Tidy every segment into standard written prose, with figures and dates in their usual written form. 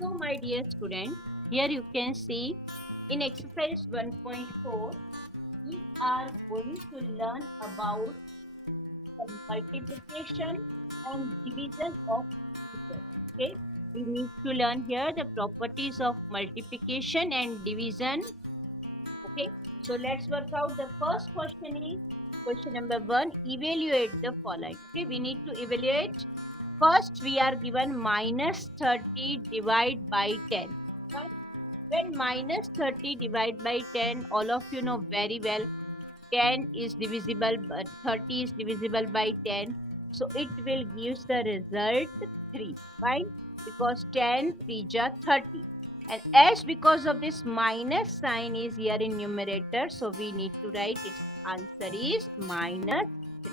So, my dear student, here you can see in exercise 1.4, we are going to learn about the multiplication and division of figures. Okay, we need to learn here the properties of multiplication and division. Okay, so let's work out. The first question is question number one. Evaluate the following. Okay, we need to evaluate. First, we are given minus 30 divide by 10. Right? When minus 30 divide by 10, all of you know very well 10 is divisible, but 30 is divisible by 10. So it will give the result 3. Why? Because 10 3 ja 30. And as because of this minus sign is here in numerator, so we need to write its answer is minus 3.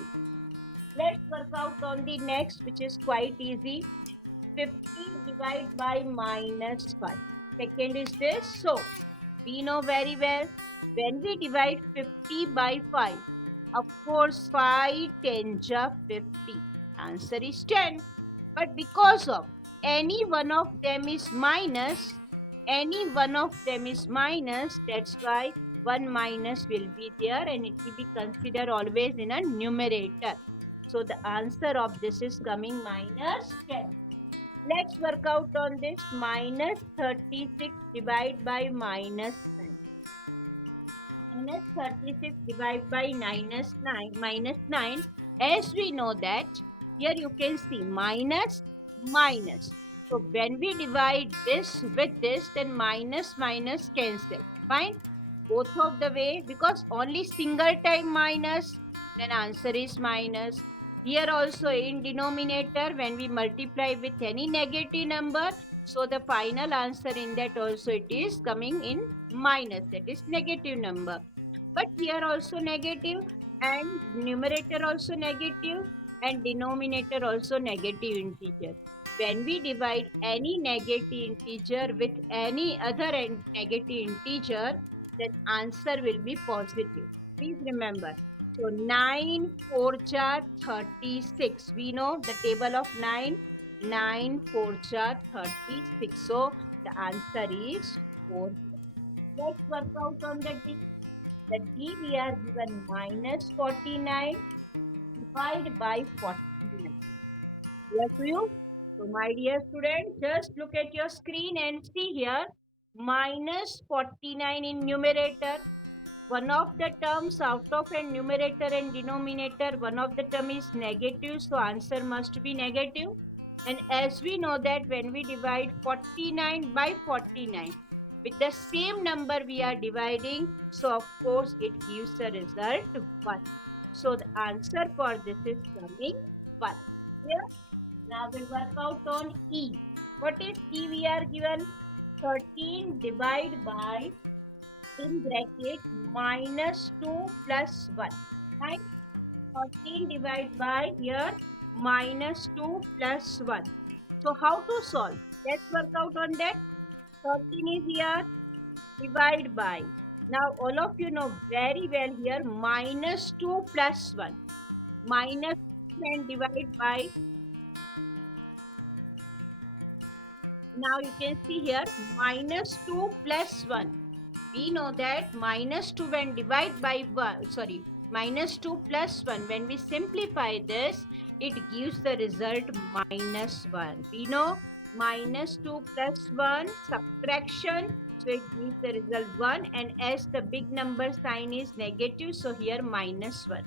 Let's work out on the next, which is quite easy. 50 divided by minus 5. Second is this. So, we know very well when we divide 50 by 5, of course 5 10 ja 50. Answer is 10. But because of any one of them is minus, that's why one minus will be there and it will be considered always in a numerator. So the answer of this is coming minus 10. Let's work out on this. Minus 36 divided by minus 9. Minus 36 divided by minus 9. As we know that, here you can see minus, minus. So when we divide this with this, then minus, minus cancel. Fine? Both of the way, because only single time minus, then answer is minus. Here also in denominator, when we multiply with any negative number, so the final answer in that also it is coming in minus, that is negative number. But here also negative and numerator also negative and denominator also negative integer. When we divide any negative integer with any other negative integer, then answer will be positive. Please remember. So 9 4 ja 36. We know the table of 9. 9 4 ja 36. So the answer is 4. Let's work out on the D. The D we are given minus 49 divided by 49. Clear to you? So my dear student, just look at your screen and see here minus 49 in numerator. One of the terms out of a numerator and denominator, one of the term is negative, so answer must be negative. And as we know that when we divide 49 by 49, with the same number we are dividing, so of course it gives the result 1. So the answer for this is coming 1. Here, now we'll work out on E. What is E we are given? 13 divided by in bracket minus 2 plus 1. Right? 13 divided by here minus 2 plus 1. So how to solve? Let's work out on that. 13 is here, divide by. Now all of you know very well here minus 2 plus 1. Minus and divide by. Now you can see here minus 2 plus 1. We know that minus 2 when divided by 1, minus 2 plus 1, when we simplify this, it gives the result minus 1. We know minus 2 plus 1 subtraction, so it gives the result 1, and as the big number sign is negative, so here minus 1.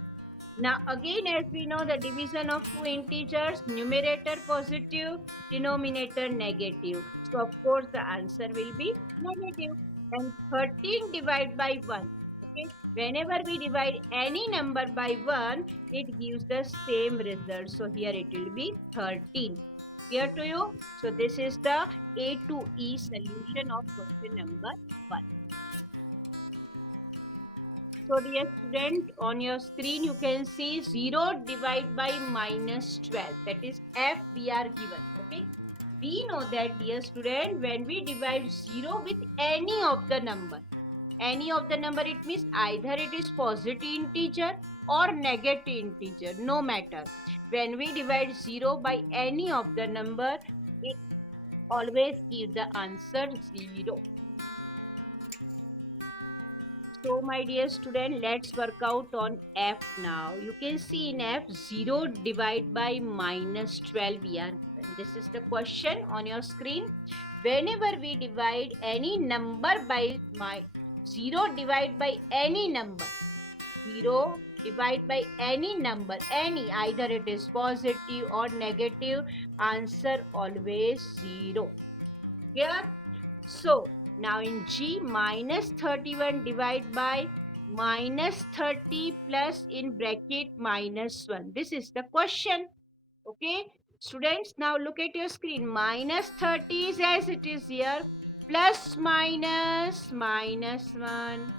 Now again, as we know, the division of two integers, numerator positive, denominator negative. So of course the answer will be negative. And 13 divided by 1. Okay. Whenever we divide any number by 1, it gives the same result. So here it will be 13. Clear to you? So this is the A to E solution of question number 1. So dear student, on your screen you can see 0 divided by minus 12. That is F we are given. Okay. We know that dear student, when we divide 0 with any of the number, it means either it is positive integer or negative integer, no matter. When we divide 0 by any of the number, it always give the answer 0. So, my dear student, let's work out on F now. You can see in F, 0 divided by minus 12 we are given. This is the question on your screen. Whenever we divide any number by 0 divided by any number, 0 divide by any number, any, either it is positive or negative, answer always 0. Here, so now in G, minus 31 divided by minus 30 plus in bracket minus 1. This is the question. Okay. Students, now look at your screen. Minus 30 is as it is here. Plus minus minus 1.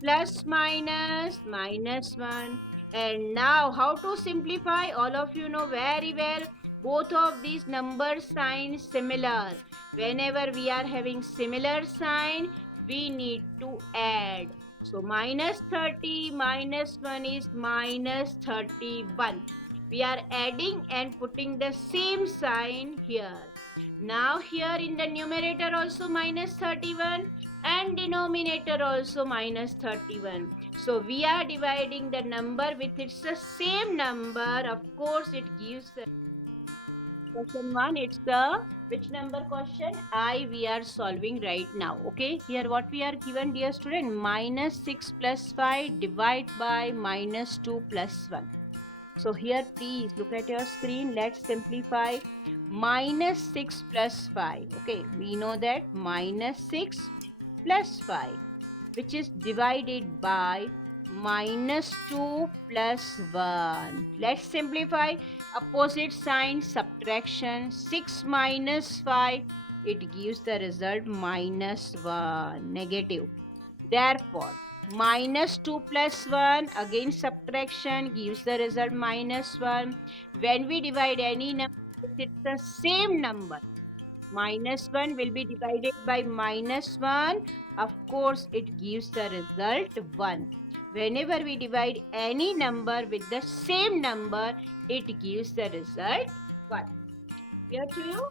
Plus minus minus 1. And now how to simplify? All of you know very well. Both of these number signs similar. Whenever we are having similar sign, we need to add. So minus 30 minus 1 is minus 31. We are adding and putting the same sign here. Now here in the numerator also minus 31 and denominator also minus 31. So we are dividing the number with its the same number. Of course it gives question 1. It's the which number question? We are solving right now. Okay. Here what we are given, dear student, minus 6 plus 5 divide by minus 2 plus 1. So here please look at your screen. Let's simplify. Minus 6 plus 5. Okay. We know that minus 6 plus 5, which is divided by minus 2 plus 1. Let's simplify. Opposite sign, subtraction. 6 minus 5, it gives the result minus 1, negative. Therefore, minus 2 plus 1, again subtraction, gives the result minus 1. When we divide any number, it's the same number. Minus 1 will be divided by minus 1. Of course, it gives the result 1. Whenever we divide any number with the same number, it gives the result 1. Clear to you?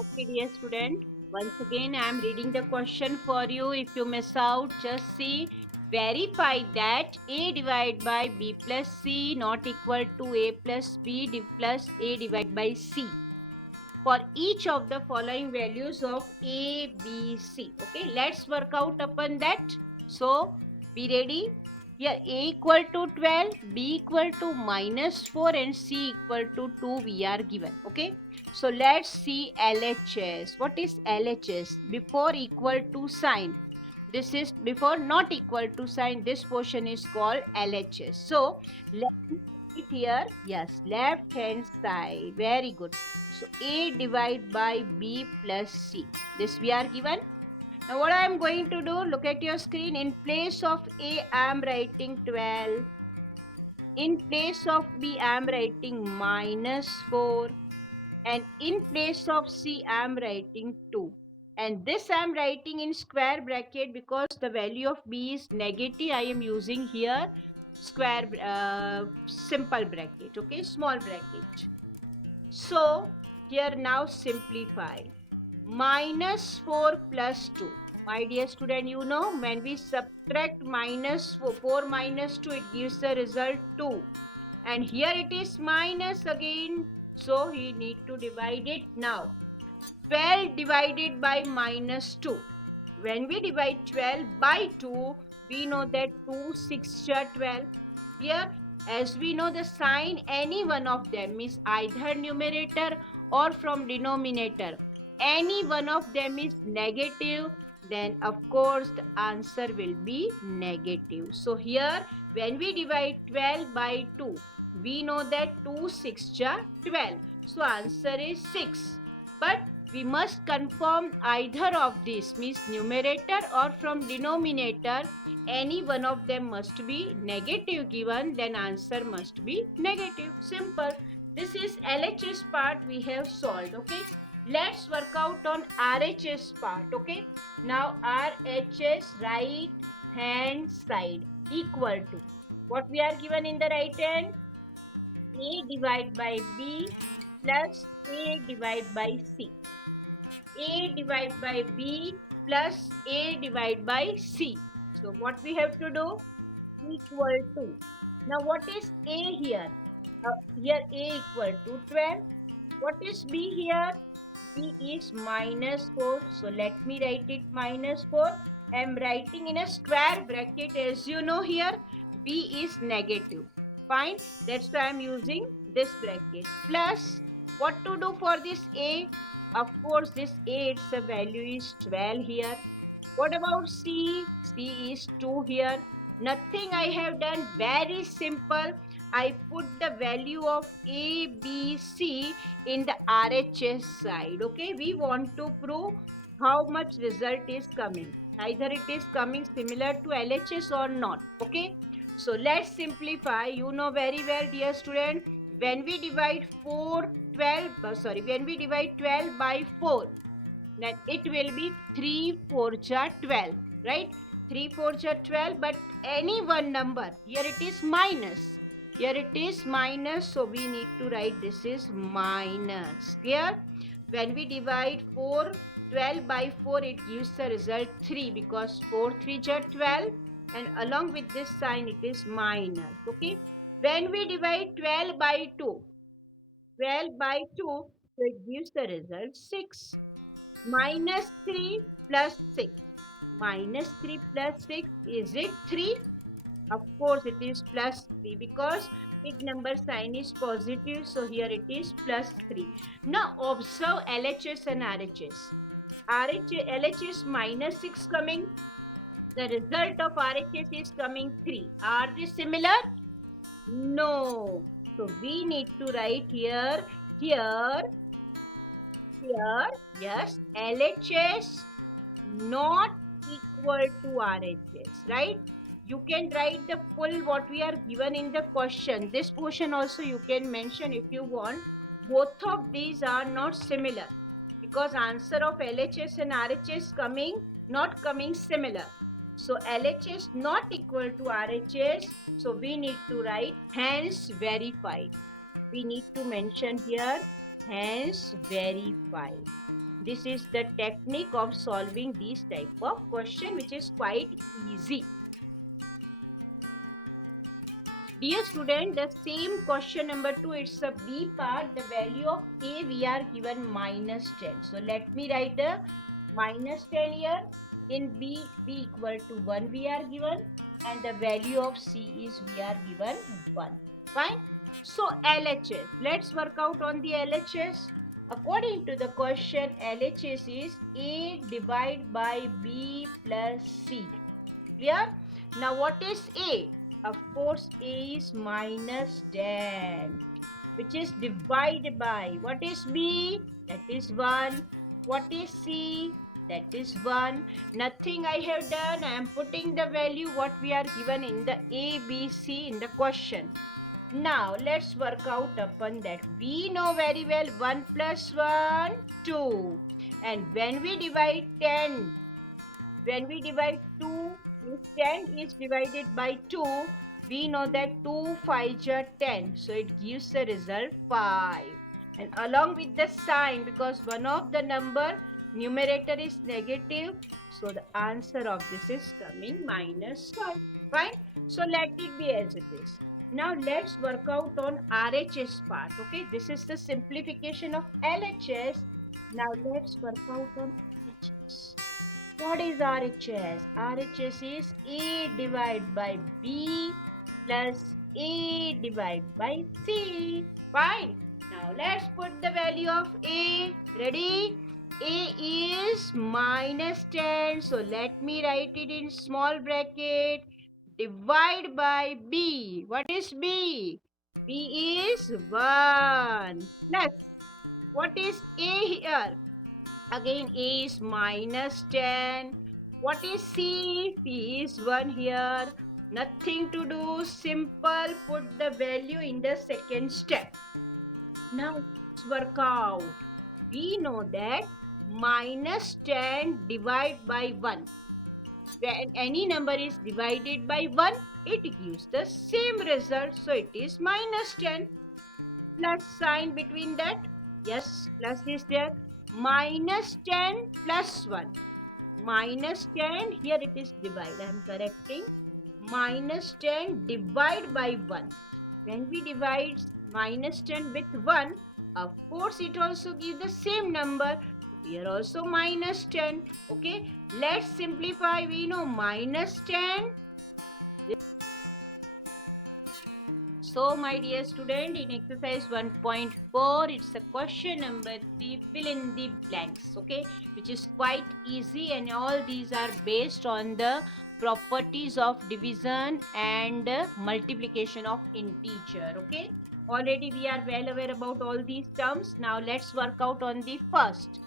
Okay, dear student. Once again, I am reading the question for you. If you miss out, just see. Verify that A divided by B plus C not equal to A plus B plus A divided by C for each of the following values of A, B, C. Okay, let's work out upon that. So, be ready. Here A equal to 12, B equal to minus 4 and C equal to 2 we are given. Okay. So, let's see LHS. What is LHS? Before equal to sign. This is before not equal to sign. This portion is called LHS. So, let's it here. Yes, left hand side. Very good. So, A divided by B plus C. This we are given. Now, what I am going to do, look at your screen. In place of A, I am writing 12. In place of B, I am writing minus 4. And in place of C, I am writing 2. And this I am writing in square bracket because the value of B is negative. I am using here square simple bracket. Okay, small bracket. So, here now simplify. Minus 4 plus 2. My dear student, you know when we subtract minus 4 minus 2, it gives the result 2. And here it is minus again. So, we need to divide it now. 12 divided by minus 2. When we divide 12 by 2, we know that 2 6 are 12. Here, as we know the sign, any one of them is either numerator or from denominator. Any one of them is negative, then of course the answer will be negative. So here, when we divide 12 by 2, we know that 2 6 are 12. So answer is 6. But we must confirm either of these, means numerator or from denominator. Any one of them must be negative given, then answer must be negative. Simple. This is LHS part we have solved. Okay. Let's work out on RHS part. Okay. Now RHS right hand side equal to what we are given in the right hand? A divided by B plus A divided by C. A divided by B plus A divided by C. So what we have to do? Equal to. Now what is A here? Here A equal to 12. What is B here? B is minus 4. So let me write it minus 4. I am writing in a square bracket, as you know here. B is negative. Fine. That's why I am using this bracket. Plus, what to do for this A? Of course, this A, its a value is 12 here. What about C? C is 2 here. Nothing I have done. Very simple. I put the value of A, B, C in the RHS side. Okay, we want to prove how much result is coming. Either it is coming similar to LHS or not. Okay, so let's simplify. You know very well, dear student, when we divide when we divide 12 by 4, then it will be 3 4 ja 12, right? 3 4 ja 12, but any one number, here it is minus. Here it is minus, so we need to write this is minus. Clear? When we divide 12 by 4, it gives the result 3 because 4 3 ja 12, and along with this sign it is minus. Okay? When we divide 12 by 2, so it gives the result 6. Minus 3 plus 6. Minus 3 plus 6, is it 3? Of course it is plus 3 because big number sign is positive, so here it is plus 3. Now observe LHS and RHS. LHS minus 6 coming. The result of RHS is coming 3. Are they similar? No. So we need to write here, yes, LHS not equal to RHS, right? You can write the full what we are given in the question. This portion also you can mention if you want. Both of these are not similar because answer of LHS and RHS not coming similar. So LHS not equal to RHS. So we need to write hence verified. We need to mention here hence verified. This is the technique of solving these type of question, which is quite easy. Dear student, the same question number 2, it's a B part. The value of A we are given minus 10. So let me write the minus 10 here. In B equal to 1 we are given, and the value of C is we are given 1. Fine. So LHS, let's work out on the LHS. According to the question, LHS is A divided by B plus C. Clear? Now what is A? Of course A is minus 10, which is divided by, what is B? That is 1. What is C? That is 1. Nothing I have done. I am putting the value what we are given in the A, B, C in the question. Now let's work out upon that. We know very well 1 plus 1, 2. And when we divide 10, when we divide 2, if 10 is divided by 2, we know that 2 5 are 10. So it gives the result 5. And along with the sign, because one of the number numerator is negative, so the answer of this is coming minus 1. Fine. So let it be as it is. Now let's work out on RHS part. Okay, this is the simplification of LHS. Now let's work out on RHS. What is RHS? RHS is A divided by B plus A divided by C. Fine. Now let's put the value of A. Ready? A is minus 10. So let me write it in small bracket. Divide by B. What is B? B is 1. Plus, what is A here? Again, A is minus 10. What is C? C is 1 here. Nothing to do. Simple. Put the value in the second step. Now, let's work out. We know that minus 10 divided by 1. When any number is divided by 1, it gives the same result. So it is minus 10. Plus sign between that Yes, plus is there. Minus 10 plus 1. Minus 10, here it is divide. I am correcting. Minus 10 divide by 1. When we divide minus 10 with 1, of course it also gives the same number. Here also minus 10. Okay, let's simplify. We know minus 10. So, my dear student, in exercise 1.4, it's a question number 3, fill in the blanks, okay, which is quite easy, and all these are based on the properties of division and multiplication of integer, okay. Already we are well aware about all these terms. Now, let's work out on the first.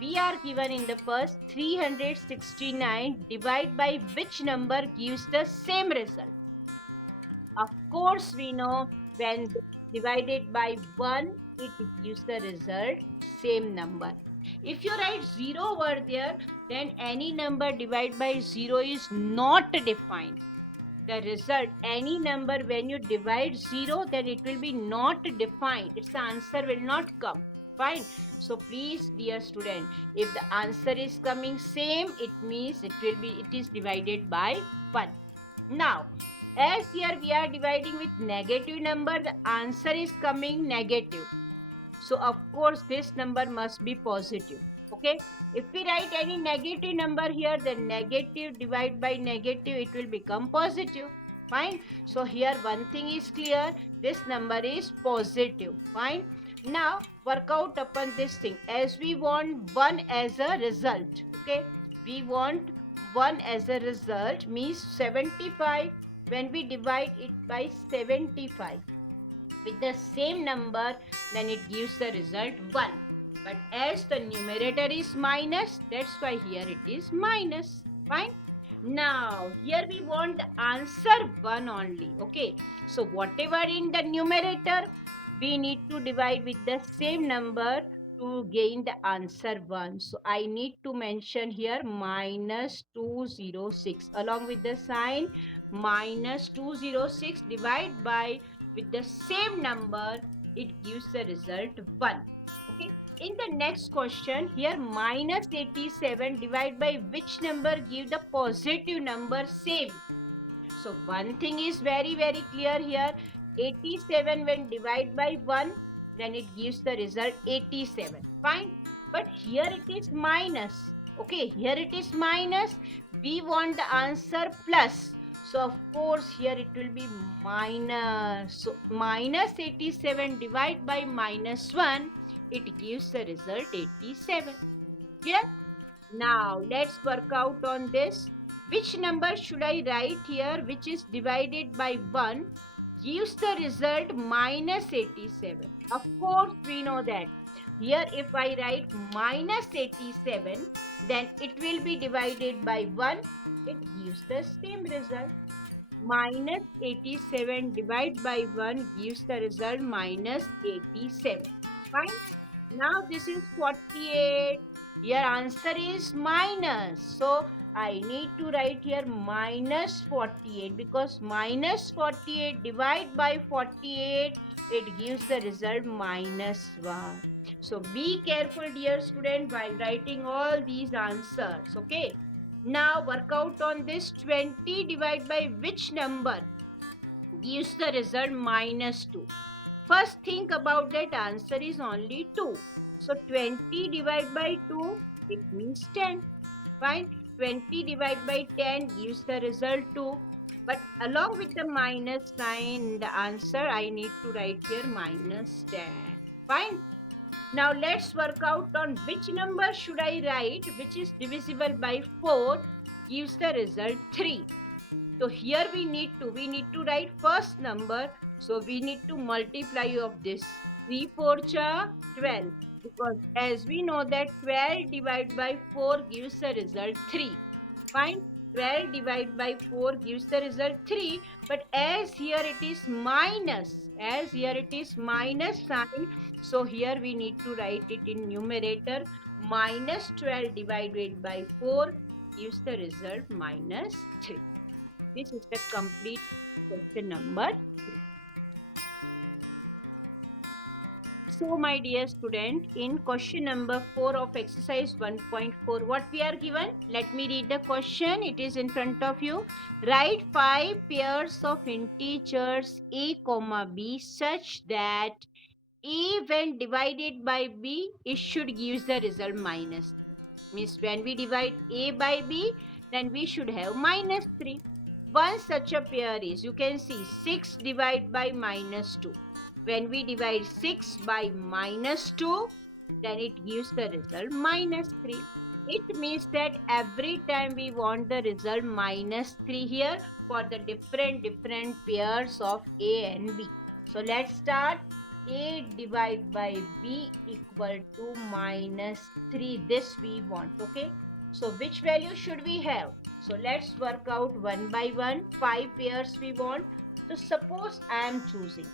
We are given in the first 369 divide by which number gives the same result. Of course, we know when divided by 1, it gives the result same number. If you write 0 over there, then any number divided by 0 is not defined. The result, any number when you divide 0, then it will be not defined. Its answer will not come. Fine. So please, dear student, if the answer is coming same, it means it is divided by 1. Now, as here we are dividing with negative number, the answer is coming negative. So, of course, this number must be positive. Okay. If we write any negative number here, then negative divide by negative, it will become positive. Fine. So, here one thing is clear. This number is positive. Fine. Now, work out upon this thing. As we want 1 as a result. Okay. We want 1 as a result means 75. When we divide it by 75 with the same number, then it gives the result 1. But as the numerator is minus, that's why here it is minus. Fine. Now, here we want the answer 1 only. Okay. So, whatever in the numerator, we need to divide with the same number to gain the answer 1. So, I need to mention here minus 206 along with the sign minus 206 divide by with the same number, it gives the result 1. Okay. In the next question, here minus 87 divide by which number give the positive number same. So one thing is very clear here. 87 when divided by 1, then it gives the result 87. Fine. But here it is minus. Okay, here it is minus. We want the answer plus. So, of course, here it will be minus. So, minus 87 divided by minus 1, it gives the result 87. Clear? Now, let's work out on this. Which number should I write here which is divided by 1 gives the result minus 87? Of course, we know that. Here, if I write minus 87, then it will be divided by 1. It gives the same result. Minus 87 divided by 1 gives the result minus 87. Fine. Now this is 48. Your answer is minus. So I need to write here minus 48 because minus 48 divided by 48, it gives the result minus 1. So be careful, dear student, while writing all these answers. Okay. Now work out on this. 20 divided by which number gives the result minus 2. First think about that answer is only 2. So 20 divided by 2, it means 10. Fine. 20 divided by 10 gives the result 2. But along with the minus sign, the answer I need to write here minus 10. Fine. Now let's work out on which number should I write which is divisible by 4 gives the result 3. So here we need to write first number. So we need to multiply of this. 3 4 12 because as we know that 12 divided by 4 gives the result 3. Fine. 12 divided by 4 gives the result 3. But as here it is minus sign, so here we need to write it in numerator. Minus 12 divided by 4 gives the result minus 3. This is the complete question number 3. So, my dear student, in question number 4 of exercise 1.4, what we are given? Let me read the question. It is in front of you. Write 5 pairs of integers a comma b such that a when divided by b, it should give the result minus. Means when we divide a by b, then we should have minus 3. One such a pair is, you can see 6 divided by minus 2. When we divide 6 by minus 2, then it gives the result minus 3. It means that every time we want the result minus 3 here for the different pairs of A and B. So let's start. A divided by B equal to minus 3. This we want, okay? So which value should we have? So let's work out one by one. 5 pairs we want. So suppose I am choosing.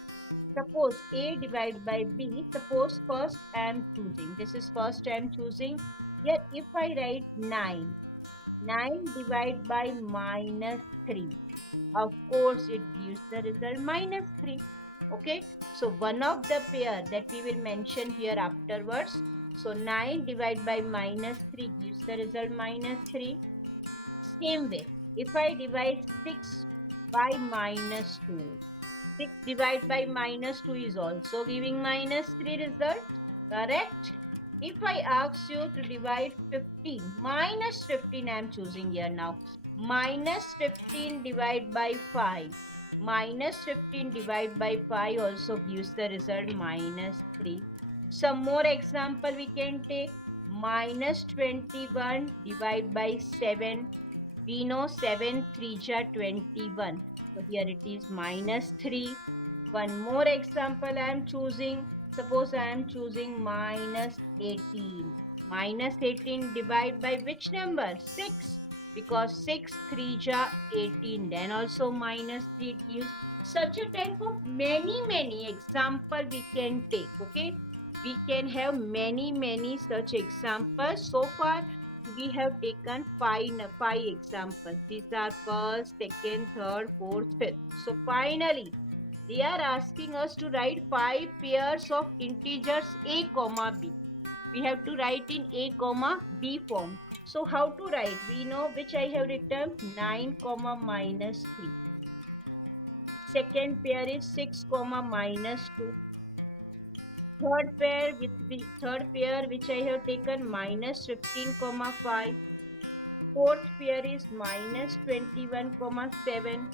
Suppose A divided by B. Suppose first I am choosing. This is first I am choosing. Here if I write 9. 9 divided by minus 3. Of course it gives the result minus 3. Okay. So one of the pair that we will mention here afterwards. So 9 divided by minus 3 gives the result minus 3. Same way. If I divide 6 by minus 2. 6 divided by minus 2 is also giving minus 3 result. Correct? If I ask you to divide 15, minus 15 I am choosing here now. Minus 15 divided by 5. Minus 15 divided by 5 also gives the result minus 3. Some more example we can take. Minus 21 divided by 7. We know 7 3 ja 21. So here it is minus 3. One more example I am choosing. Suppose I am choosing minus 18. Minus 18 divided by which number? 6. Because 6 3 ja 18. Then also minus 3 gives. Such a type of many example we can take. Okay. We can have many such examples. So far we have taken five examples. These are first, second, third, fourth, fifth. So finally, they are asking us to write 5 pairs of integers a comma b. We have to write in a comma b form. So how to write? We know which I have written 9 comma minus 3. Second pair is 6 comma minus 2. Third pair which I have taken minus 15 comma 5. Fourth pair is minus 21 comma 7,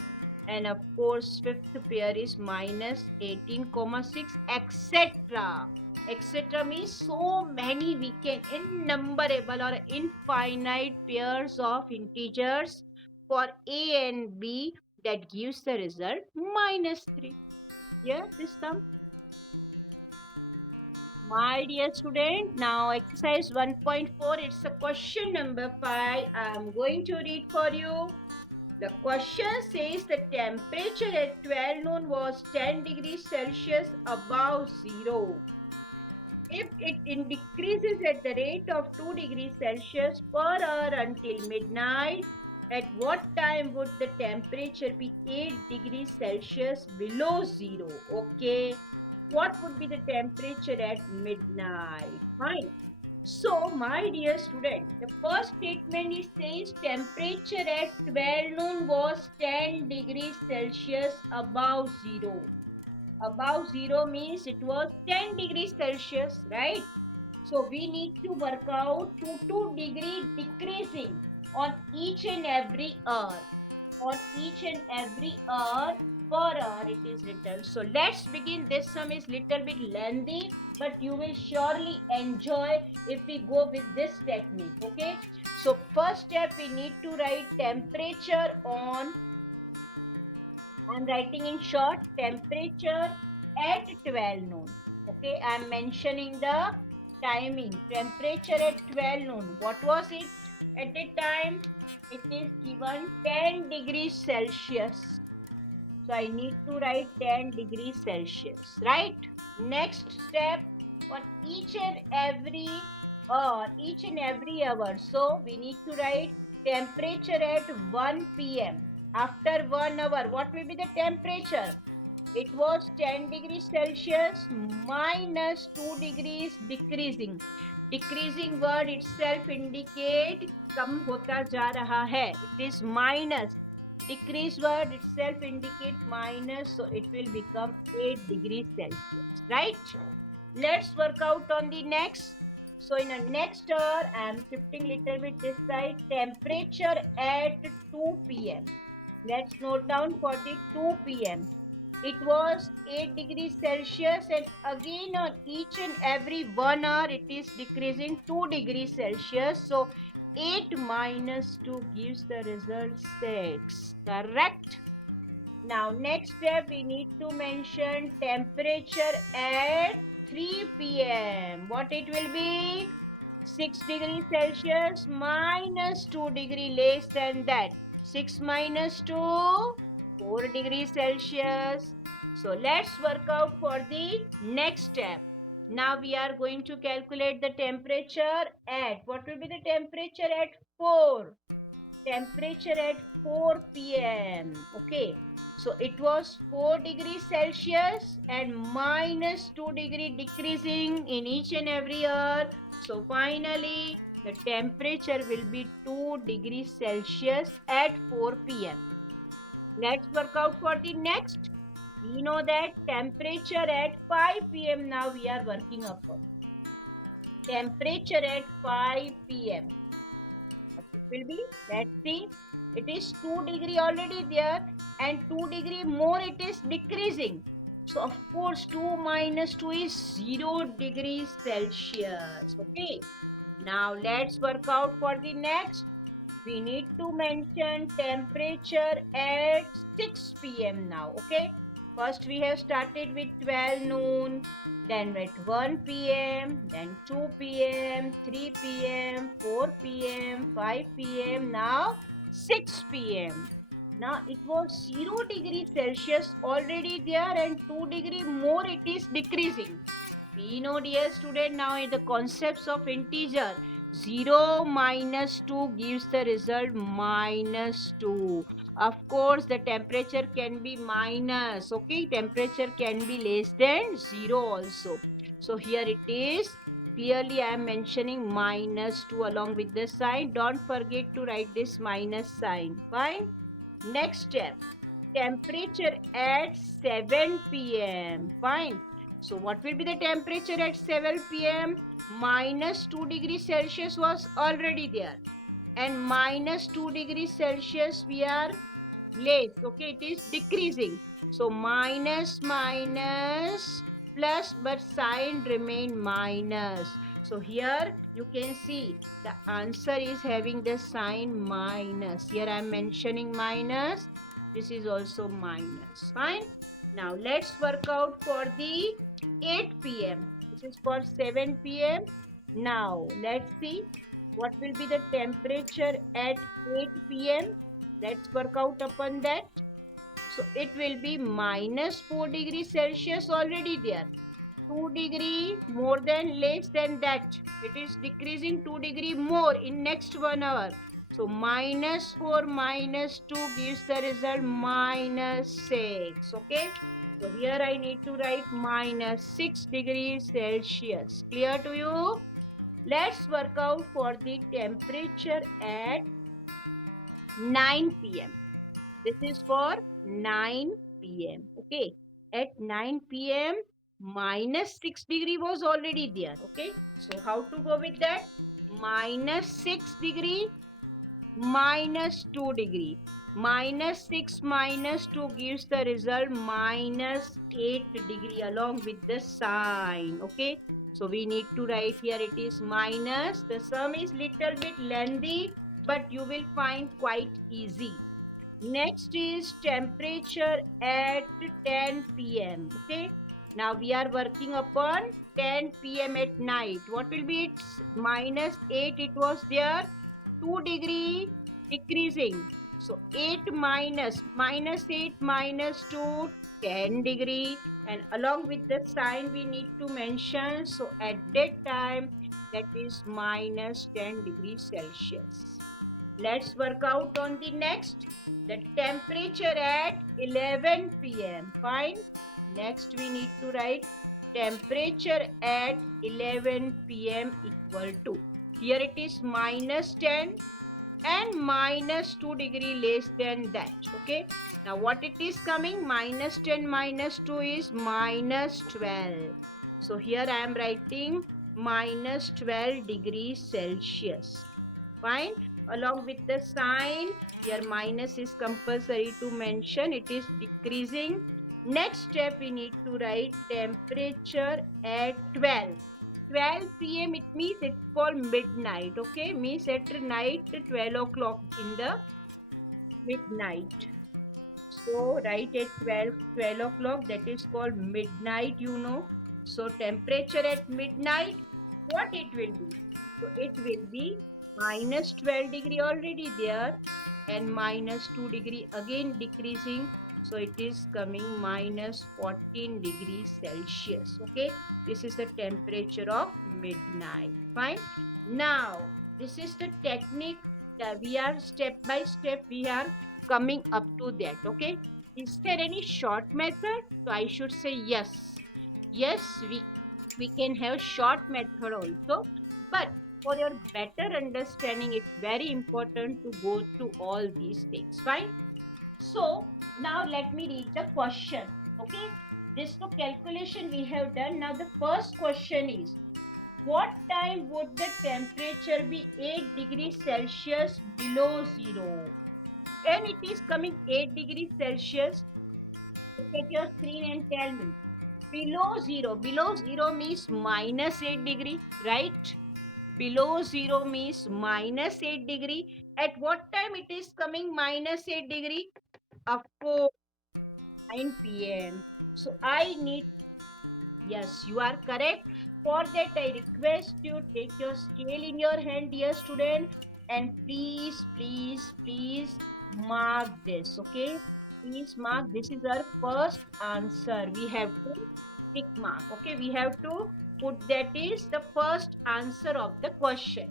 and of course fifth pair is minus 18 comma 6, etc. Etc. means so many we can innumerable or infinite pairs of integers for A and B that gives the result minus 3. Yeah, this sum. My dear student, now exercise 1.4, it's a question number 5. I am going to read for you. The question says the temperature at 12 noon was 10 degrees Celsius above zero. If it decreases at the rate of 2 degrees Celsius per hour until midnight, at what time would the temperature be 8 degrees Celsius below zero? Okay. What would be the temperature at midnight? Fine. So, my dear student, the first statement is says temperature at 12 noon was 10 degrees Celsius above zero. Above zero means it was 10 degrees Celsius, right? So, we need to work out to 2 degree decreasing on each and every hour. On each and every hour per hour it is written. So let's begin. This sum is little bit lengthy, but you will surely enjoy if we go with this technique. Okay. So first step we need to write temperature on. I'm writing in short temperature at 12 noon. Okay. I'm mentioning the timing. Temperature at 12 noon. What was it at the time? It is given 10 degrees Celsius. So I need to write 10 degrees Celsius, right? Next step, for each and every hour. So we need to write temperature at 1 p.m. After 1 hour, what will be the temperature? It was 10 degrees Celsius minus 2 degrees decreasing. Decreasing word itself indicate कम होता जा रहा है. It is minus. Decrease word itself indicates minus, so it will become 8 degrees Celsius. Right? Let's work out on the next. So in the next hour, I am shifting little bit this side. Temperature at 2 p.m. Let's note down for the 2 p.m. It was 8 degrees Celsius, and again on each and every 1 hour it is decreasing 2 degrees Celsius. So 8 minus 2 gives the result 6. Correct? Now next step we need to mention temperature at 3 p.m. What it will be? 6 degrees Celsius minus 2 degree less than that. 6 minus 2, 4 degrees Celsius. So let's work out for the next step. Now we are going to calculate the temperature at, what will be the temperature at 4? Temperature at 4 p.m. Okay. So it was 4 degrees Celsius and minus 2 degree decreasing in each and every hour. So finally the temperature will be 2 degrees Celsius at 4 p.m. Let's work out for the next. We know that temperature at 5 p.m. now we are working upon. Temperature at 5 p.m. What it will be? Let's see. It is 2 degree already there and 2 degree more it is decreasing. So of course 2 minus 2 is 0 degrees Celsius. Okay. Now let's work out for the next. We need to mention temperature at 6 p.m. now. Okay. First we have started with 12 noon, then at 1 p.m., then 2 p.m., 3 p.m., 4 p.m., 5 p.m., now 6 p.m. Now it was 0 degrees Celsius already there and 2 degree more it is decreasing. We know, dear student, now in the concepts of integer, 0 minus 2 gives the result minus 2. Of course, the temperature can be minus. Okay, temperature can be less than 0 also. So here it is. Clearly, I am mentioning minus 2 along with the sign. Don't forget to write this minus sign. Fine. Next step. Temperature at 7 p.m. Fine. So what will be the temperature at 7 p.m.? Minus 2 degrees Celsius was already there. And minus 2 degrees Celsius we are less. Okay, it is decreasing. So minus minus plus, but sign remain minus. So here you can see the answer is having the sign minus. Here I am mentioning minus. This is also minus. Fine. Now let's work out for the 8 p.m. This is for 7 p.m. Now let's see what will be the temperature at 8 p.m. Let's work out upon that. So it will be minus 4 degrees Celsius already there. 2 degree more than less than that. It is decreasing 2 degree more in next 1 hour. So minus 4 minus 2 gives the result minus 6. Okay. So here I need to write minus 6 degrees Celsius. Clear to you? Let's work out for the temperature at 9 p.m. This is for 9 p.m. Okay. At 9 p.m. minus 6 degree was already there. Okay. So how to go with that? Minus 6 degree minus 2 degree. Minus 6 minus 2 gives the result minus 8 degree along with the sign. Okay. So we need to write here it is minus. The sum is little bit lengthy, but you will find quite easy. Next is temperature at 10 p.m. Okay. Now we are working upon 10 p.m. at night. What will be it? Minus 8 it was there. 2 degree decreasing. So 8 minus 8 minus 2, 10 degree. And along with the sign we need to mention. So at that time that is minus 10 degrees Celsius. Let's work out on the next. The temperature at 11 p.m. Fine. Next we need to write temperature at 11 p.m. equal to. Here it is -10 and -2 degree less than that. Okay. Now what it is coming? -10 -2 is -12. So here I am writing -12 degrees Celsius. Fine. Along with the sign, here minus is compulsory to mention. It is decreasing. Next step we need to write temperature at 12. 12 p.m. it means it's called midnight. Okay, means at night 12 o'clock in the midnight. So write at 12 o'clock, that is called midnight, you know. So temperature at midnight, what it will be? So it will be -12 degree already there and -2 degree again decreasing. So it is coming -14 degrees Celsius. Okay, this is the temperature of midnight. Fine. Now this is the technique that we are step by step we are coming up to that. Okay, is there any short method? So I should say yes. Yes, we can have short method also, but for your better understanding it's very important to go through all these things. Fine. So now let me read the question. Okay, this the calculation we have done. Now the first question is, what time would the temperature be 8 degrees Celsius below zero? And it is coming 8 degrees Celsius. Look at your screen and tell me. Below zero. Below zero means -8 degree, right? Below zero means -8 degree. At what time it is coming -8 degree? Of course, 9 p.m. So I need, yes, you are correct. For that, I request you take your scale in your hand, dear student, and please, please, please mark this. Okay, please mark. This is our first answer. We have to tick mark. Okay, we have to put that is the first answer of the question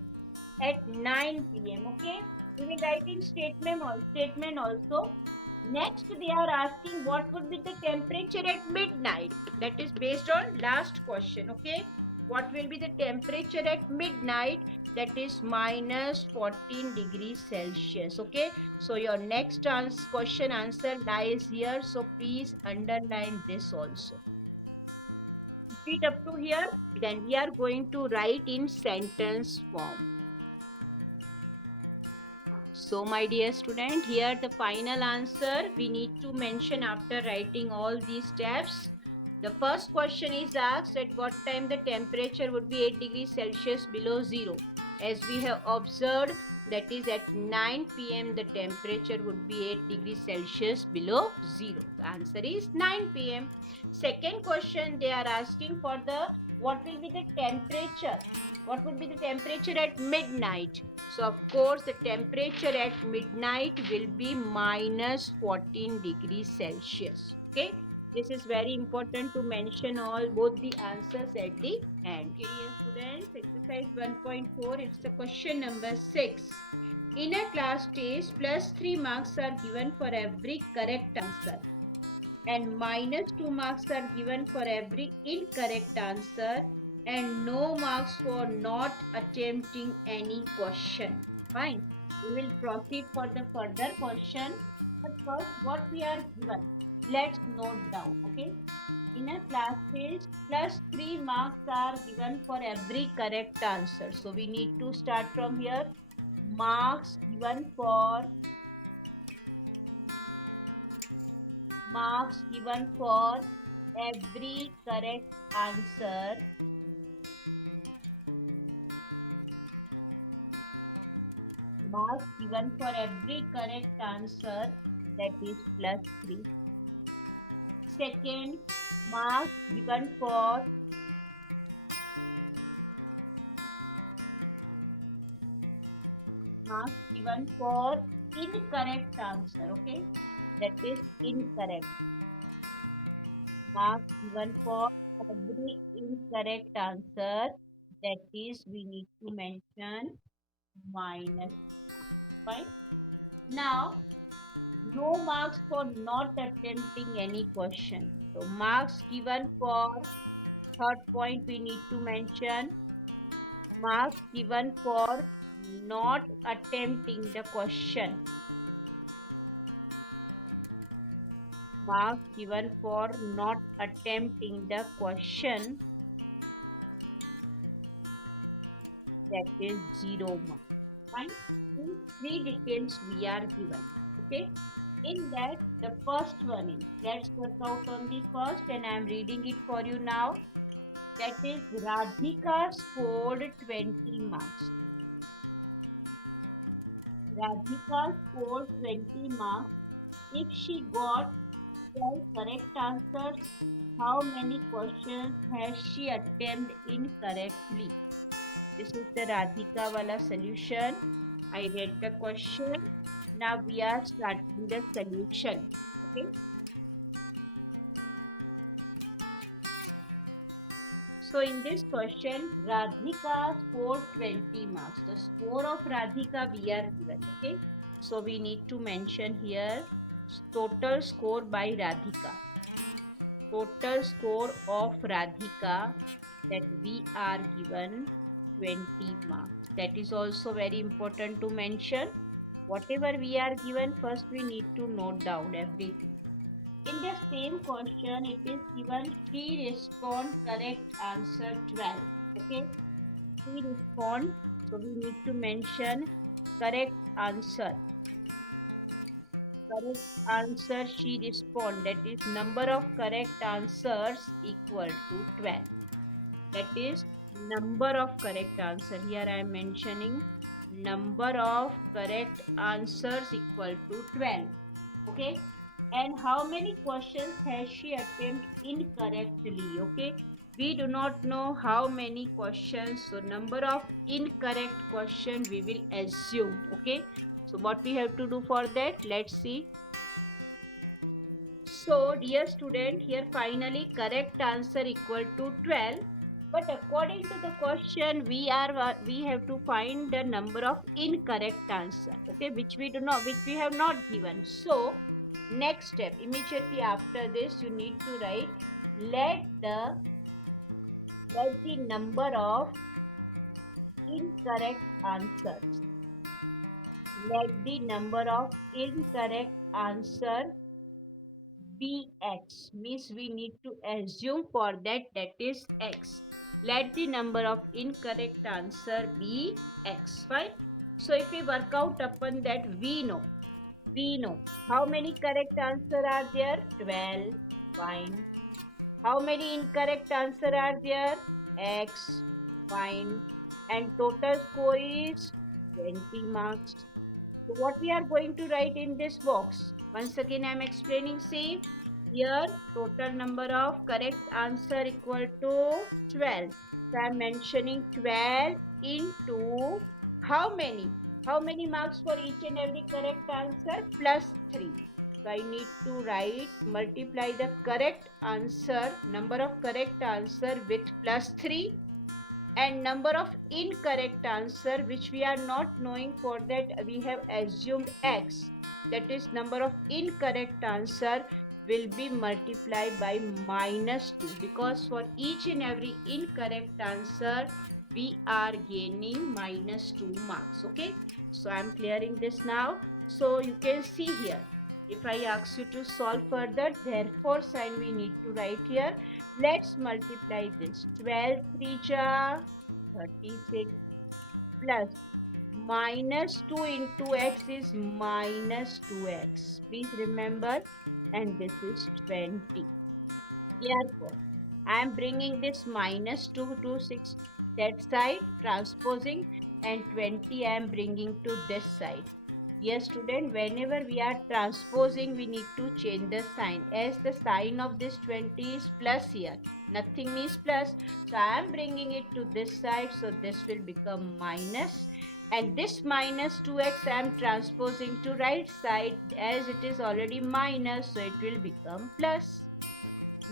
at 9 p.m. Okay, we will write in statement also. Next, they are asking what would be the temperature at midnight. That is based on last question. Okay, what will be the temperature at midnight? That is -14 degrees Celsius. Okay, so your next question answer lies here. So please underline this also. Repeat up to here. Then we are going to write in sentence form. So my dear student, here the final answer we need to mention after writing all these steps. The first question is asked at what time the temperature would be 8 degrees Celsius below zero. As we have observed, that is at 9 p.m. the temperature would be 8 degrees Celsius below zero. The answer is 9 p.m. Second question, they are asking for the what will be the temperature. What would be the temperature at midnight? So of course the temperature at midnight will be -14 degrees Celsius. Okay. This is very important to mention all both the answers at the end. Okay, dear students, exercise 1.4, it's the question number 6. In a class test, +3 marks are given for every correct answer and -2 marks are given for every incorrect answer and no marks for not attempting any question. Fine. We will proceed for the further question. But first, what we are given, let's note down. Okay. In a class test, +3 marks are given for every correct answer. So we need to start from here. Marks given for every correct answer. Marks given for every correct answer, that is +3. Second, marks given for incorrect answer. Okay, that is incorrect. Marks given for every incorrect answer, that is we need to mention minus. Fine. Now, no marks for not attempting any question. So, marks given for third point we need to mention. Marks given for not attempting the question. Marks given for not attempting the question, that is 0 marks. Fine. In three details we are given. Okay. In that, the first one is, let's work out on the first, and I am reading it for you now. That is, Radhika scored 20 marks. Radhika scored 20 marks. If she got 12 correct answers, how many questions has she attempted incorrectly? This is the Radhika wala solution. I read the question. Now we are starting the solution. Okay. So in this question, Radhika scored 20 marks. The score of Radhika we are given. Okay. So we need to mention here total score by Radhika. Total score of Radhika that we are given 20 marks. That is also very important to mention. Whatever we are given, first we need to note down everything. In the same question, it is given she respond correct answer 12. Okay, she respond. So we need to mention correct answer. Correct answer she respond. That is number of correct answers equal to 12. That is number of correct answer. Here I am mentioning number of correct answers equal to 12. Okay. And how many questions has she attempted incorrectly? Okay. We do not know how many questions. So number of incorrect question we will assume. Okay. So what we have to do for that? Let's see. So dear student, here finally correct answer equal to 12. But according to the question, we have to find the number of incorrect answer. Okay, which we have not given. So next step, immediately after this, you need to write let the number of incorrect answers. Let the number of incorrect answer be x. Means we need to assume for that is x. Let the number of incorrect answer be x. Fine. So if we work out upon that, we know how many correct answer are there? 12. Fine. How many incorrect answer are there? X. Fine. And total score is 20 marks. So what we are going to write in this box? Once again I am explaining. See, here total number of correct answer equal to 12. So I am mentioning 12 into how many? How many marks for each and every correct answer? Plus 3. So I need to write, multiply the correct answer, number of correct answer with plus 3, and number of incorrect answer which we are not knowing, for that we have assumed x. That is number of incorrect answer will be multiplied by minus 2, because for each and every incorrect answer we are gaining minus 2 marks. Okay, so I am clearing this now. So you can see here, if I ask you to solve further, therefore sign we need to write here. Let's multiply this. 12 3 ja 36 plus minus 2 into x is minus 2x. Please remember, and this is 20. Therefore, I am bringing this minus 2 to 6 that side, transposing, and 20 I am bringing to this side. Yes, student, whenever we are transposing, we need to change the sign. As the sign of this 20 is plus here, nothing means plus. So I am bringing it to this side, so this will become minus. And this minus 2x I am transposing to right side, as it is already minus, so it will become plus.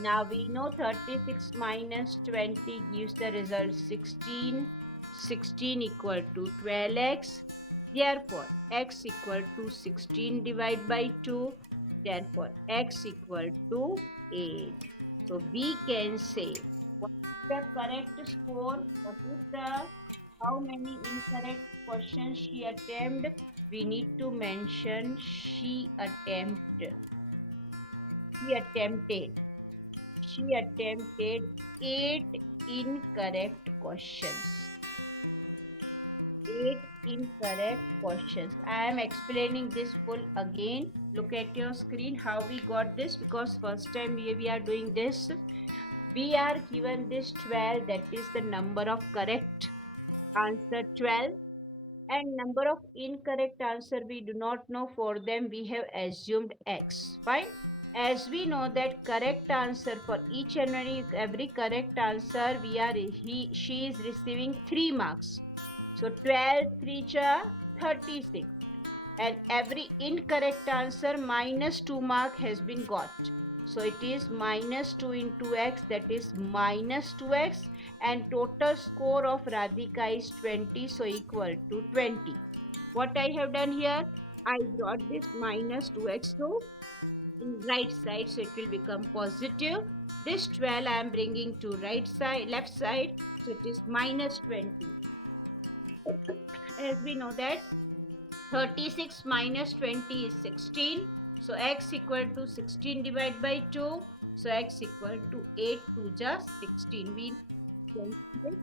Now we know 36 minus 20 gives the result 16. 16 equal to 12x. Therefore, x equal to 16 divided by 2. Therefore, x equal to 8. So, we can say what is the correct score? What is the how many incorrect questions she attempted? We need to mention she attempted. She attempted. She attempted 8 incorrect questions. 8 incorrect questions. I am explaining this full again. Look at your screen how we got this, because first time we are doing this. We are given this 12, that is the number of correct answer 12, and number of incorrect answer we do not know. For them we have assumed x. Fine. As we know that correct answer, for each and every correct answer we are she is receiving 3 marks. So 12 3 36, and every incorrect answer minus 2 mark has been got. So it is minus 2 into x, that is minus 2x, and total score of Radhika is 20, so equal to 20. What I have done here, I brought this minus 2x to in right side, so it will become positive. This 12 I am bringing to right side, left side, so it is minus 20. As we know that 36 minus 20 is 16. So x equal to 16 divided by 2. So x equal to 8 to just 16. We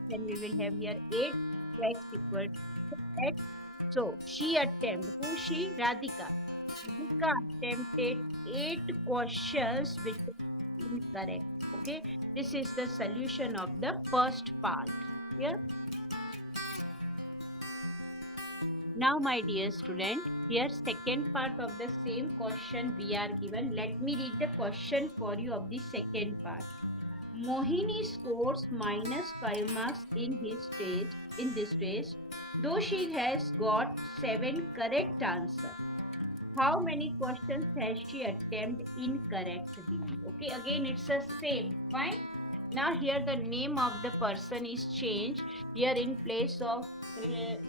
then we will have here 8. So x equal to x. So she attempted. Who she? Radhika. Radhika attempted 8 questions which are incorrect. Okay. This is the solution of the first part. Yeah. Now, my dear student, here second part of the same question we are given. Let me read the question for you of the second part. Mohini scores minus 5 marks in this test, though she has got 7 correct answers. How many questions has she attempted incorrectly? Okay, again it's the same. Fine. Now here the name of the person is changed. Here in place of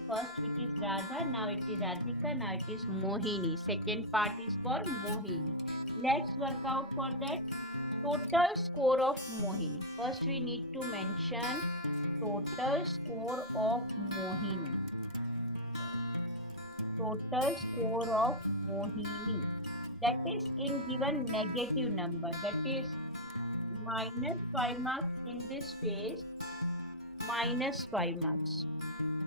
first it is Radha, now it is Radhika, now it is Mohini. Second part is for Mohini. Let's work out for that. Total score of Mohini. First we need to mention total score of Mohini. Total score of Mohini. That is in given negative number. That is minus 5 marks in this phase, minus 5 marks.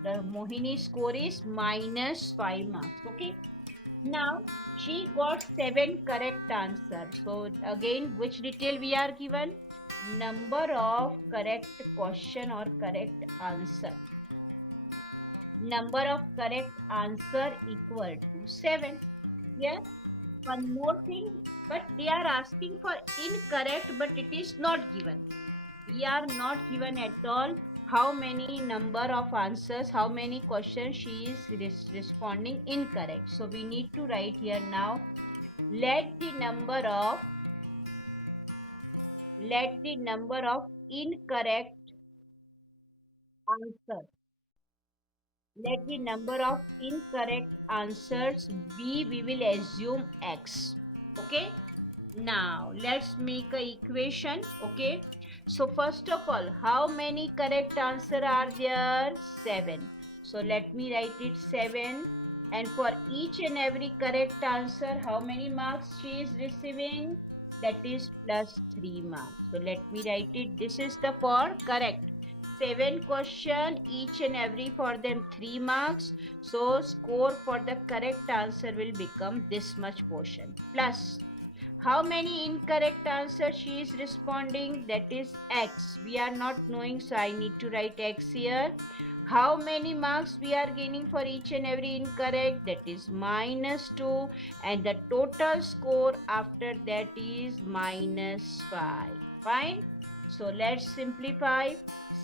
The Mohini score is minus 5 marks. Okay. Now she got 7 correct answers. So again, which detail we are given? Number of correct question or correct answer. Number of correct answer equal to 7. Yeah. One more thing, but they are asking for incorrect, but it is not given. We are not given at all how many number of answers, how many questions she is responding incorrect. So we need to write here now, let the number of incorrect answers, let the number of incorrect answers be, we will assume x. Okay. Now let's make a equation. Okay. So first of all, how many correct answer are there? 7. So let me write it 7. And for each and every correct answer, how many marks she is receiving? That is plus 3 marks. So let me write it. This is the for correct. 7 question, each and every for them 3 marks. So score for the correct answer will become this much portion. Plus, how many incorrect answers she is responding? That is x. We are not knowing, so I need to write x here. How many marks we are gaining for each and every incorrect? That is minus 2. And the total score after that is minus 5. Fine. So let's simplify.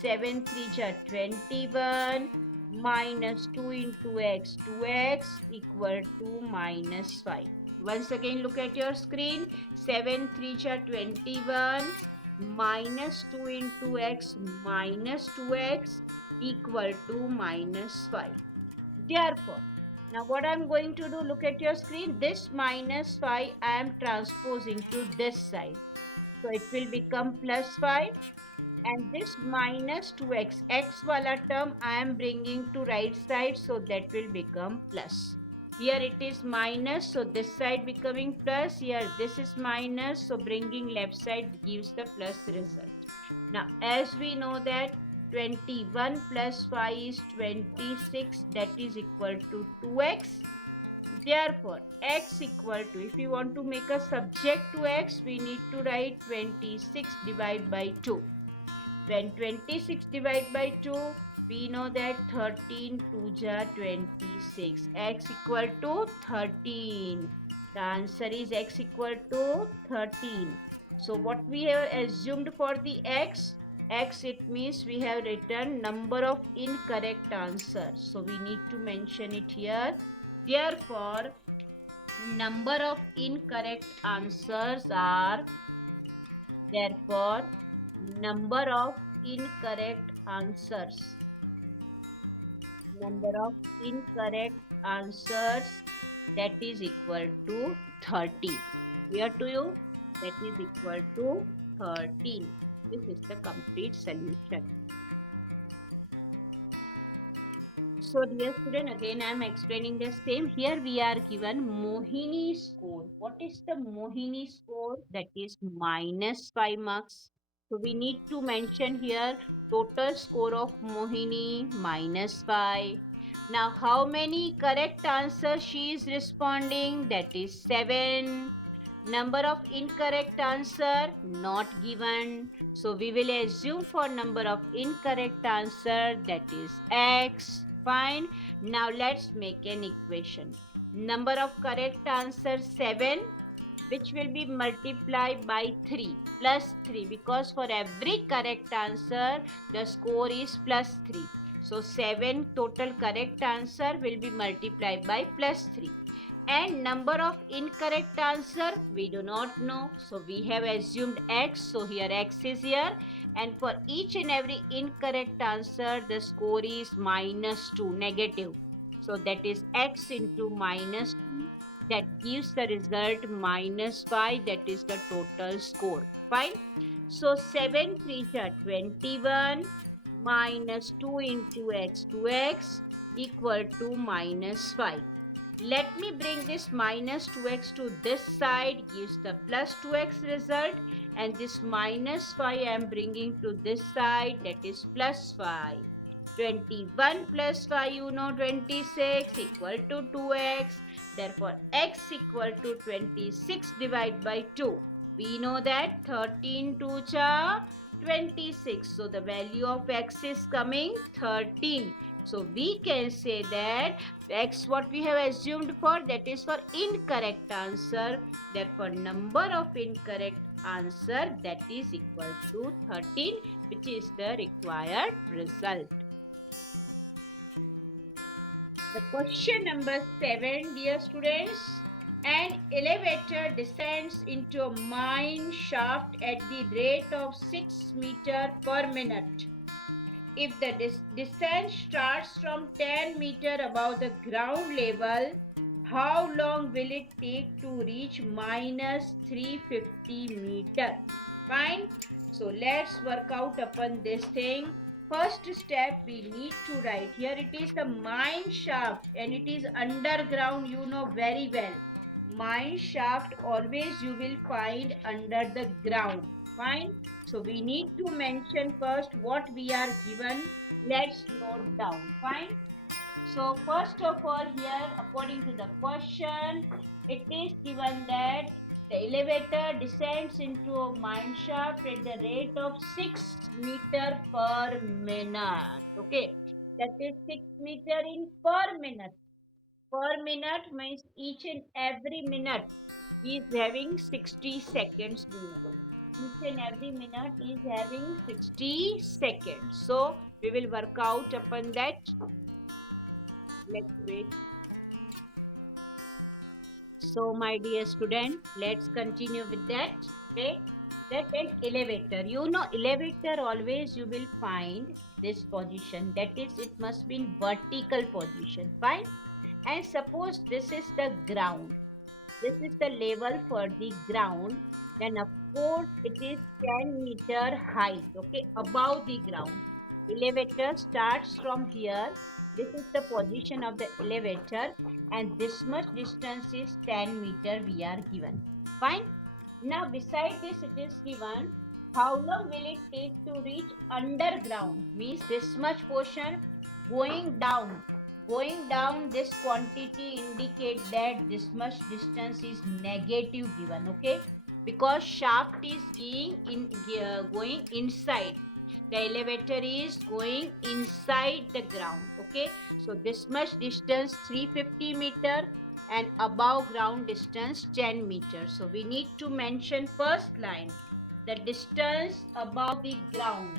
7 3 are 21. Minus 2 into x, 2x equal to minus 5. Once again, look at your screen. 7 3 are 21. Minus 2 into x minus 2x equal to minus 5. Therefore, Now what I'm going to do, look at your screen. This minus 5 I am transposing to this side. So it will become plus 5. And this minus 2x, x wala term I am bringing to right side, so that will become plus. Here it is minus, so this side becoming plus. Here this is minus, so bringing left side gives the plus result. Now as we know that 21 plus 5 is 26, that is equal to 2x. Therefore, x equal to, if we want to make a subject to x, we need to write 26 divided by 2. When 26 divided by 2, we know that 13 2 ja 26. X equal to 13. The answer is x equal to 13. So what we have assumed for the x, it means we have written number of incorrect answers. So we need to mention it here. Therefore, number of incorrect answers are, therefore, number of incorrect answers. Number of incorrect answers, that is equal to 30. Clear to you? That is equal to 13. This is the complete solution. So dear student, again I am explaining the same. Here we are given Mohini score. What is the Mohini score? That is minus 5 marks. So we need to mention here total score of Mohini minus 5. Now how many correct answers she is responding? That is 7. Number of incorrect answer not given. So we will assume for number of incorrect answer, that is x. Fine. Now let's make an equation. Number of correct answer 7, which will be multiplied by 3 plus 3, because for every correct answer the score is plus 3. So 7 total correct answer will be multiplied by plus 3. And number of incorrect answer we do not know, so we have assumed x, so here x is here, and for each and every incorrect answer the score is minus 2, negative. So that is x into minus 2, that gives the result minus 5, that is the total score. Fine. So 7 3 21 minus 2 into x, 2x equal to minus 5. Let me bring this minus 2x to this side, gives the plus 2x result, and this minus 5 I am bringing to this side, that is plus 5. 21 plus 5, you know 26, equal to 2x. Therefore, x equal to 26 divided by 2. We know that 13 2 cha 26. So the value of x is coming 13. So we can say that x, what we have assumed for, that is for incorrect answer. Therefore, number of incorrect answer, that is equal to 13, which is the required result. The question number 7, dear students. An elevator descends into a mine shaft at the rate of 6 meters per minute. If the descent starts from 10 meters above the ground level, how long will it take to reach minus 350 meters? Fine. So let's work out upon this thing. First step we need to write. Here it is the mine shaft and it is underground, you know very well. Mine shaft always you will find under the ground. Fine. So we need to mention first what we are given. Let's note down. Fine. So first of all here, according to the question, it is given that the elevator descends into a mine shaft at the rate of 6 meter per minute. Okay. That is 6 meter in per minute. Per minute means each and every minute is having 60 seconds. Each and every minute is having 60 seconds. So we will work out upon that. Let's wait. So my dear student, let's continue with that. Okay. That an elevator, you know elevator always you will find this position, that is it must be in vertical position. Fine. And suppose this is the ground. This is the level for the ground. Then of course it is 10-meter height, okay, above the ground. Elevator starts from here. This is the position of the elevator, and this much distance is 10-meter we are given. Fine. Now beside this it is given how long will it take to reach underground, means this much portion going down. Going down, this quantity indicate that this much distance is negative given, okay, because shaft is going inside. The elevator is going inside the ground, okay. So this much distance 350-meter, and above ground distance 10 meters. So we need to mention first line, the distance above the ground.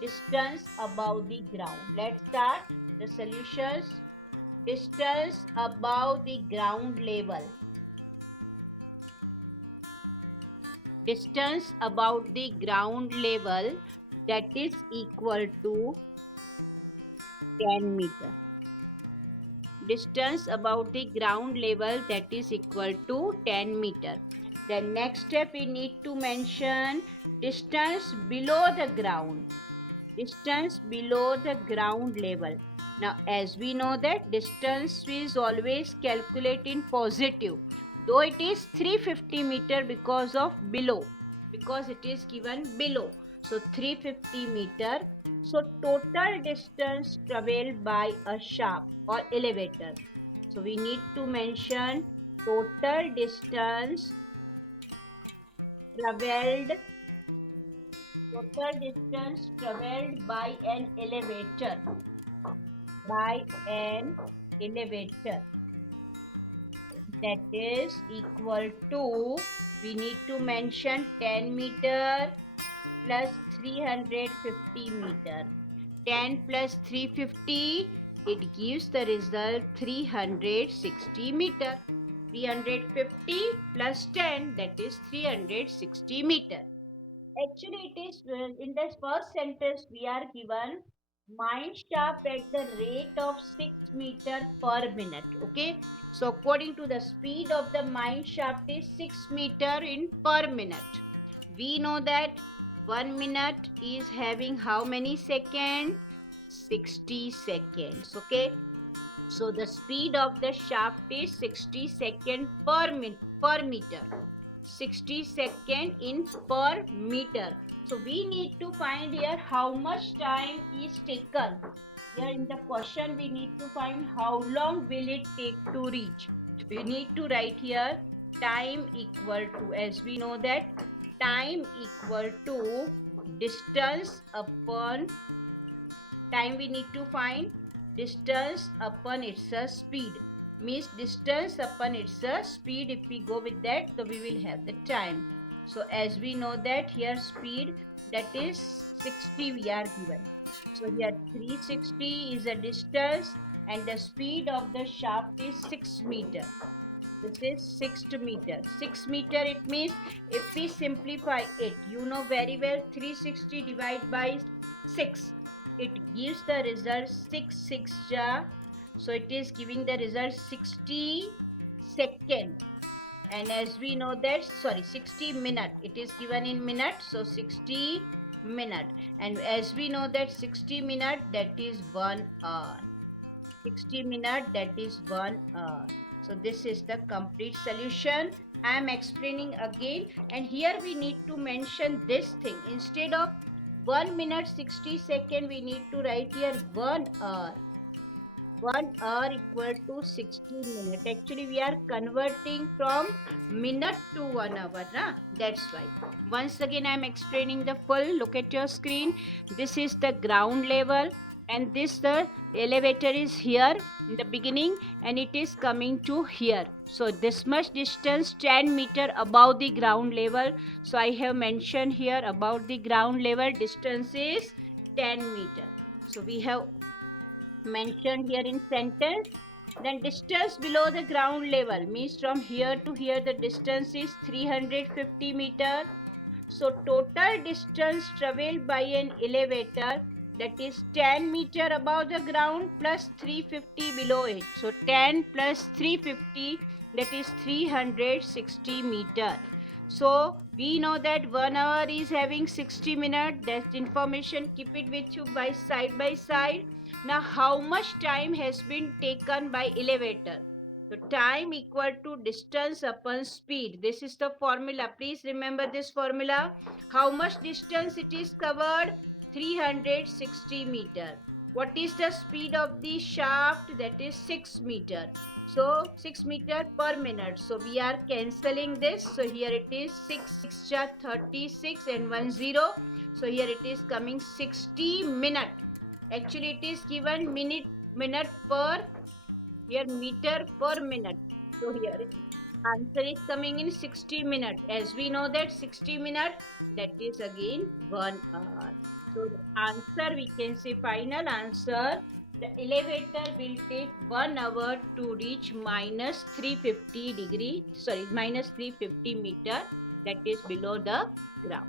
Distance above the ground. Let's start the solutions. Distance above the ground level. Distance above the ground level, that is equal to 10 meter. Distance above the ground level, that is equal to 10 meter. The next step we need to mention distance below the ground. Distance below the ground level. Now as we know that distance is always calculated in positive, though it is 350 meter because of below, because it is given below. So 350 meter. So total distance traveled by a shaft or elevator. So we need to mention total distance traveled by an elevator. That is equal to, we need to mention 10 meter plus 350 meter. 10 plus 350, it gives the result 360 meter. 350 plus 10, that is 360 meter. Actually, it is in the first sentence we are given mine shaft at the rate of 6 meter per minute. Okay, so according to the speed of the mine shaft is 6 meter in per minute. We know that 1 minute is having how many seconds? 60 seconds. Okay, so the speed of the shaft is 60 seconds per meter. 60 second in per meter. So we need to find here how much time is taken. Here in the question we need to find how long will it take to reach. We need to write here time equal to, as we know that time equal to distance upon time, we need to find distance upon its speed, means distance upon its speed. If we go with that, so we will have the time. So as we know that here speed, that is 60 we are given. So here 360 is a distance and the speed of the shaft is 6 meter. This is 6 meter. 6 meter, it means if we simplify it, you know very well 360 divided by 6. It gives the result 6 ja. So it is giving the result 60 second. And as we know that, 60 minute. It is given in minute. So 60 minute. And as we know that 60 minute, that is 1 hour. 60 minute, that is 1 hour. So this is the complete solution. I am explaining again. And here we need to mention this thing. Instead of 1 minute 60 second, we need to write here 1 hour. 1 hour equal to 60 minutes. Actually, we are converting from minute to 1 hour. That's why. Once again, I am explaining the full. Look at your screen. This is the ground level. And the elevator is here in the beginning and it is coming to here. So this much distance 10 meter above the ground level. So I have mentioned here about the ground level distance is 10 meter. So we have mentioned here in sentence. Then distance below the ground level means from here to here the distance is 350 meter. So total distance traveled by an elevator, that is 10 meter above the ground plus 350 below it. So 10 plus 350, that is 360 meter. So we know that 1 hour is having 60 minutes. That information, keep it with you by side. Now how much time has been taken by elevator? So time equal to distance upon speed. This is the formula. Please remember this formula. How much distance it is covered? 360 meter. What is the speed of the shaft? That is 6 meter. So 6 meter per minute. So we are cancelling this. So here it is 6 36 and 1 0. So here it is coming 60 minute. Actually it is given minute per, here meter per minute. So here answer is coming in 60 minutes. As we know that 60 minutes, that is again 1 hour. So the answer, we can say final answer, the elevator will take 1 hour to reach minus 350 degree, sorry, minus 350 meter, that is below the ground.